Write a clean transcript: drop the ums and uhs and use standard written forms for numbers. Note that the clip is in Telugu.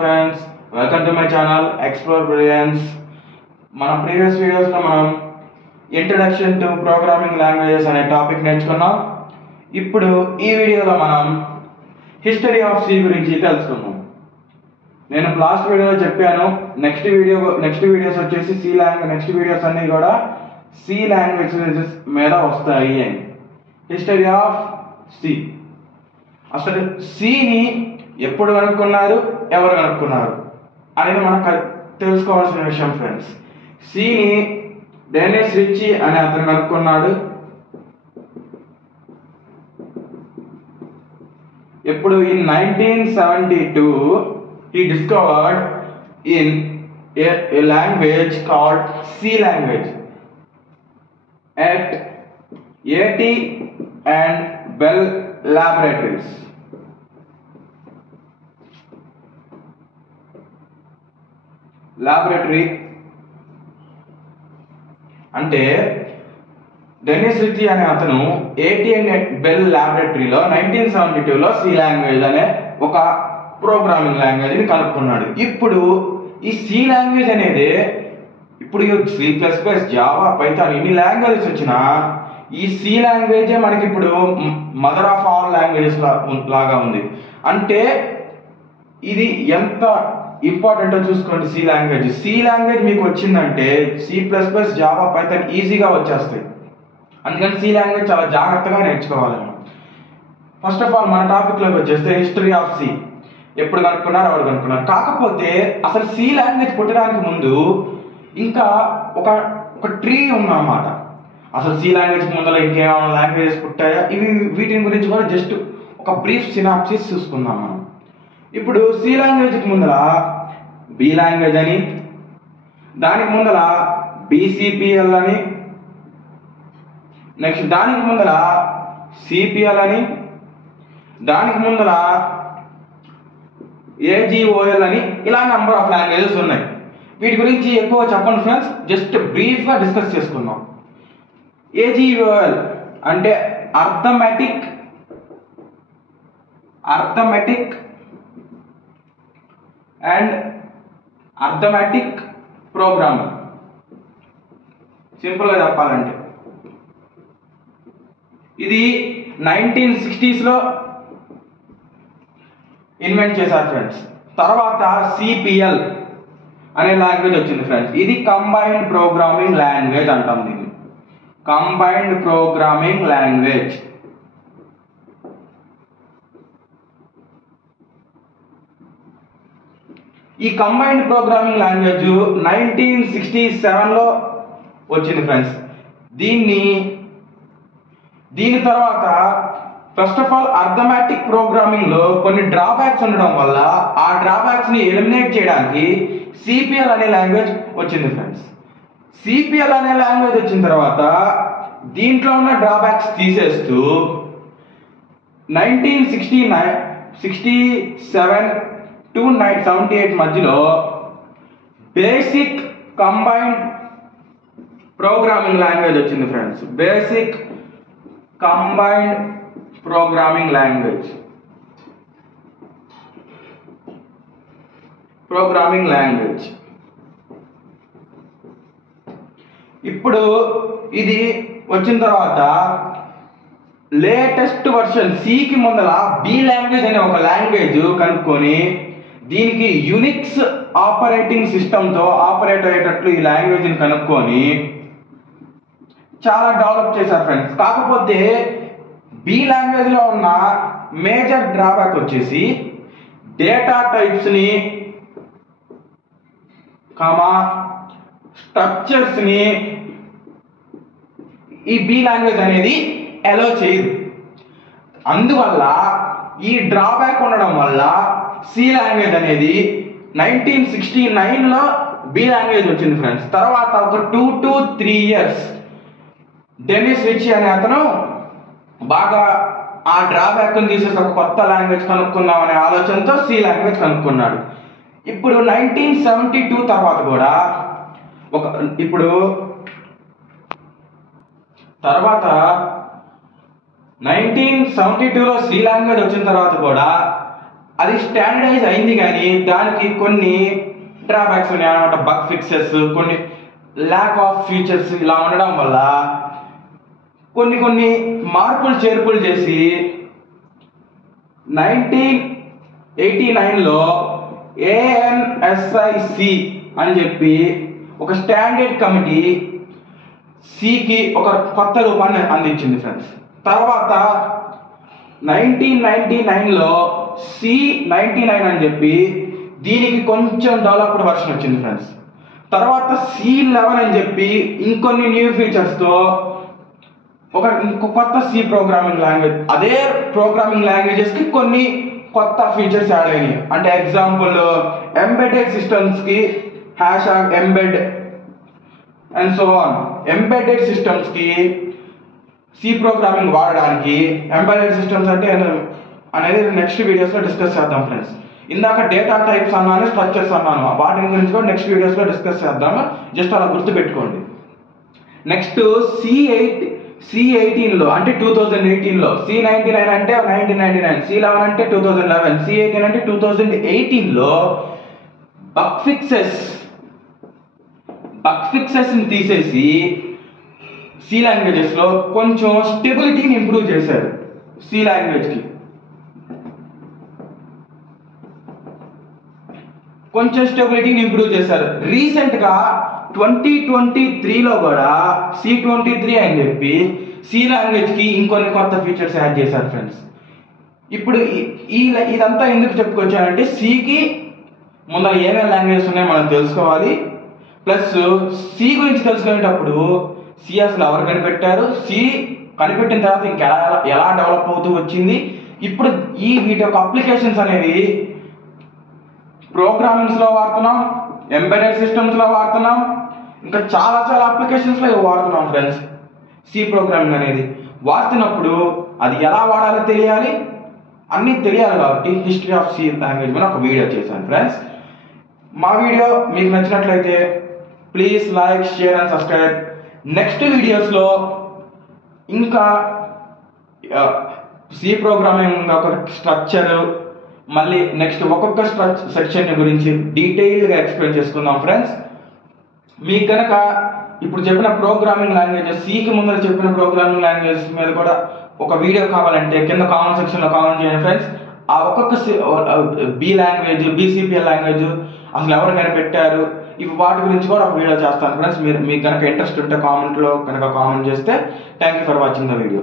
friends, welcome to my channel Explore Brilliance. మన ప్రీవియస్ వీడియోస్ లో మనం ఇంట్రడక్షన్ టు ప్రోగ్రామింగ్ లాంగ్వేజెస్ అనే టాపిక్ నేర్చుకున్నాం. ఇప్పుడు ఈ వీడియోలో మనం హిస్టరీ ఆఫ్ సి గురించి తెలుసుకుందాం. నేను లాస్ట్ వీడియోలో చెప్పాను నెక్స్ట్ వీడియోస్ వచ్చేసి నెక్స్ట్ వీడియోస్ అన్ని కూడా సి లాంగ్వేజెస్ మీద వస్తాయి అని. హిస్టరీ ఆఫ్ సి, అసలు సిని ఎప్పుడు కనుక్కున్నారు, ఎవరు కనుక్కున్నారు అనేది మనకు తెలుసుకోవాల్సిన విషయం ఫ్రెండ్స్. సిని డెనిస్ రిచీ అనే అతను కనుక్కున్నాడు. ఎప్పుడు in 1972 he discovered in a language called C language at AT and Bell laboratories. Laboratory అంటే డెనిస్ రిచీ అనే అతను ఏటీఎన్ బెల్ లాబొరేటరీలో 1972లో సి లాంగ్వేజ్ అనే ఒక ప్రోగ్రామింగ్ లాంగ్వేజ్ని కనుక్కున్నాడు. ఇప్పుడు ఈ సి లాంగ్వేజ్ అనేది ఇప్పుడు C plus plus, Java, Python ఇన్ని లాంగ్వేజెస్ వచ్చినా ఈ సి లాంగ్వేజే మనకి ఇప్పుడు మదర్ ఆఫ్ ఆల్ లాంగ్వేజెస్ లాగా ఉంది. అంటే ఇది ఎంత ఇంపార్టెంట్ చూసుకోండి. సి లాంగ్వేజ్ మీకు వచ్చిందంటే C plus plus, Java, Python ఈజీగా వచ్చేస్తాయి. అందుకని సి లాంగ్వేజ్ చాలా జాగ్రత్తగా నేర్చుకోవాలి మనం. ఫస్ట్ ఆఫ్ ఆల్ మన టాపిక్లోకి వచ్చేస్తే హిస్టరీ ఆఫ్ సి. ఎప్పుడు కనుక్కున్నారు, ఎవరు కనుక్కున్నారు. కాకపోతే అసలు సి లాంగ్వేజ్ పుట్టడానికి ముందు ఇంకా ఒక ట్రీ ఉందన్నమాట. అసలు సి లాంగ్వేజ్ ముందర ఇంకేమైనా లాంగ్వేజెస్ పుట్టాయా, వీటిని గురించి కూడా జస్ట్ ఒక బ్రీఫ్ సినాప్సిస్ చూసుకుందాం మనం. ఇప్పుడు సి లాంగ్వేజ్కి ముందర బి లాంగ్వేజ్ అని, దానికి ముందర బీసీపీఎల్ అని, నెక్స్ట్ దానికి ముందర సిపిఎల్ అని, దానికి ముందర ఏజిఓఎల్ అని, ఇలా నెంబర్ ఆఫ్ లాంగ్వేజెస్ ఉన్నాయి. వీటి గురించి ఎక్కువ చెప్పండి ఫ్రెండ్స్, జస్ట్ బ్రీఫ్గా డిస్కస్ చేసుకుందాం. ఏజిఓఎల్ అంటే అర్థమెటిక్ అండ్ అర్థమెటిక్ ప్రోగ్రామర్. సింపుల్గా చెప్పాలంటే ఇది 1960sలో ఇన్వెంట్ చేశారు ఫ్రెండ్స్. తర్వాత సిపిఎల్ అనే లాంగ్వేజ్ వచ్చింది ఫ్రెండ్స్. ఇది కంబైన్డ్ ప్రోగ్రామింగ్ లాంగ్వేజ్ అంటాం దీన్ని. Combined programming language. ఈ కంబైన్డ్ ప్రోగ్రామింగ్ లాంగ్వేజ్ 1967లో వచ్చింది ఫ్రెండ్స్. దీని తర్వాత first of all arithmetic programming లో కొన్ని డ్రాబ్యాక్స్ ఉండడం వల్ల ఆ డ్రాబ్యాక్స్ ని ఎలిమినేట్ చేయడానికి సిపిఎల్ అనే లాంగ్వేజ్ వచ్చింది ఫ్రెండ్స్. సిపిఎల్ అనే లాంగ్వేజ్ వచ్చిన తర్వాత దీంట్లో ఉన్న డ్రాబ్యాక్స్ తీసేస్తూ 1967 to 1978 మధ్యలో బేసిక్ కంబైన్డ్ ప్రోగ్రామింగ్ లాంగ్వేజ్ వచ్చింది friends. Basic combined programming language. ఇప్పుడు ఇది వచ్చిన తర్వాత లేటెస్ట్ వర్షన్ సికి ముందర బి లాంగ్వేజ్ అనే ఒక లాంగ్వేజ్ కనుక్కొని దీనికి యునిక్స్ ఆపరేటింగ్ సిస్టమ్తో ఆపరేట్ అయ్యేటట్లు ఈ లాంగ్వేజ్ని కనుక్కొని చాలా డెవలప్ చేశారు ఫ్రెండ్స్. కాకపోతే బి లాంగ్వేజ్లో ఉన్న మేజర్ డ్రాబ్యాక్ వచ్చేసి డేటా టైప్స్ని స్ట్రక్చర్స్ని ఈ బి లాంగ్వేజ్ అనేది అలో చేయదు. అందువల్ల ఈ డ్రాబ్యాక్ ఉండడం వల్ల సి లాంగ్వేజ్ అనేది 1969లో బి లాంగ్వేజ్ వచ్చింది ఫ్రెండ్స్. తర్వాత ఒక 2 to 3 years డెనిస్ రిచీ అనే అతను బాగా ఆ డ్రాబ్యాక్ తీసేసి ఒక కొత్త లాంగ్వేజ్ కనుక్కుందాం అనే ఆలోచనతో సి లాంగ్వేజ్ కనుక్కున్నాడు. ఇప్పుడు 1972 తర్వాత కూడా తర్వాత 1972లో సి లాంగ్వేజ్ వచ్చిన తర్వాత కూడా అది స్టాండర్డైజ్ అయింది, కానీ దానికి కొన్ని డ్రాబ్యాక్స్ ఉన్నాయి అనమాట. బగ్ ఫిక్సెస్, కొన్ని ల్యాక్ ఆఫ్ ఫీచర్స్ ఇలా ఉండడం వల్ల కొన్ని మార్పులు చేర్పులు చేసి 1989లో ANSIC అని చెప్పి ఒక స్టాండర్డ్ కమిటీ సికి ఒక కొత్త రూపాన్ని అందించింది ఫ్రెండ్స్. తర్వాత 1999లో C99 అని చెప్పి దీనికి కొంచెం డెవలప్డ్ వర్షన్ వచ్చింది ఫ్రెండ్స్. తర్వాత C11 అని చెప్పి ఇంకొన్ని న్యూ ఫీచర్స్తో ఇంకో కొత్త సి ప్రోగ్రామింగ్ లాంగ్వేజ్, అదే ప్రోగ్రామింగ్ లాంగ్వేజెస్కి కొన్ని కొత్త ఫీచర్స్ యాడ్ అయినాయి. అంటే ఎగ్జాంపుల్ ఎంబెడెడ్ సిస్టమ్స్కి #embed and so on. Embedded సిస్టమ్స్కి సి ప్రోగ్రామింగ్ వాడడానికి, ఎంబెడెడ్ సిస్టమ్స్ అంటే అనేది నెక్స్ట్ వీడియోస్లో డిస్కస్ చేద్దాం ఫ్రెండ్స్. ఇందాక డేటా టైప్స్ అన్నాను, స్ట్రక్చర్స్ అన్నాను, వాటి గురించి కూడా నెక్స్ట్ వీడియోస్లో డిస్కస్ చేద్దాము. జస్ట్ అలా గుర్తుపెట్టుకోండి. నెక్స్ట్ C18లో అంటే 2018లో, C99 అంటే 1999, C11 అంటే 2011, C18 అంటే 2018లో బగ్ ఫిక్సెస్ని తీసేసి సి లాంగ్వేజెస్లో కొంచెం స్టెబిలిటీని ఇంప్రూవ్ చేశారు. సి లాంగ్వేజ్కి కొంచెం స్టెబిలిటీని ఇంప్రూవ్ చేశారు. రీసెంట్గా 2023లో కూడా C23 అని చెప్పి సి లాంగ్వేజ్కి ఇంకొన్ని కొత్త ఫీచర్స్ యాడ్ చేశారు ఫ్రెండ్స్. ఇప్పుడు ఇదంతా ఎందుకు చెప్పుకొచ్చానంటే, సికి ముందర ఏమేమి లాంగ్వేజెస్ ఉన్నాయో మనం తెలుసుకోవాలి. ప్లస్ సి గురించి తెలుసుకునేటప్పుడు సి అసలు ఎవరు కనిపెట్టారు, సి కనిపెట్టిన తర్వాత ఇంకా ఎలా డెవలప్ అవుతూ వచ్చింది, ఇప్పుడు వీటి యొక్క అప్లికేషన్స్ అనేవి ప్రోగ్రామింగ్స్లో వాడుతున్నాం, ఎంబెడెడ్ సిస్టమ్స్లో వాడుతున్నాం, ఇంకా చాలా అప్లికేషన్స్లో వాడుతున్నాం ఫ్రెండ్స్. సి ప్రోగ్రామింగ్ అనేది వాడుతున్నప్పుడు అది ఎలా వాడాలో తెలియాలి, అన్నీ తెలియాలి. కాబట్టి హిస్టరీ ఆఫ్ సి లాంగ్వేజ్ మీద ఒక వీడియో చేశాను ఫ్రెండ్స్. మా వీడియో మీకు నచ్చినట్లయితే please like, share and subscribe. Next వీడియోస్లో ఇంకా సి ప్రోగ్రామింగ్ ఒక స్ట్రక్చర్, మళ్ళీ నెక్స్ట్ ఒక్కొక్క సెక్షన్ గురించి డీటెయిల్గా ఎక్స్ప్లెయిన్ చేసుకుందాం ఫ్రెండ్స్. మీకు కనుక ఇప్పుడు చెప్పిన ప్రోగ్రామింగ్ లాంగ్వేజెస్, సికి ముందర చెప్పిన ప్రోగ్రామింగ్ లాంగ్వేజెస్ మీద కూడా ఒక వీడియో కావాలంటే కింద కామెంట్ సెక్షన్లో కామెంట్ చేయండి ఫ్రెండ్స్. ఆ ఒక్కొక్క బి లాంగ్వేజ్, BCPL లాంగ్వేజ్ అసలు ఎవరు కనిపెట్టారు, వాటి గురించి కూడా ఒక వీడియో చేస్తాను ఫ్రెండ్స్. మీకు కనుక ఇంట్రెస్ట్ ఉంటే కామెంట్లో కనుక కామెంట్ చేస్తే thank you for watching the video.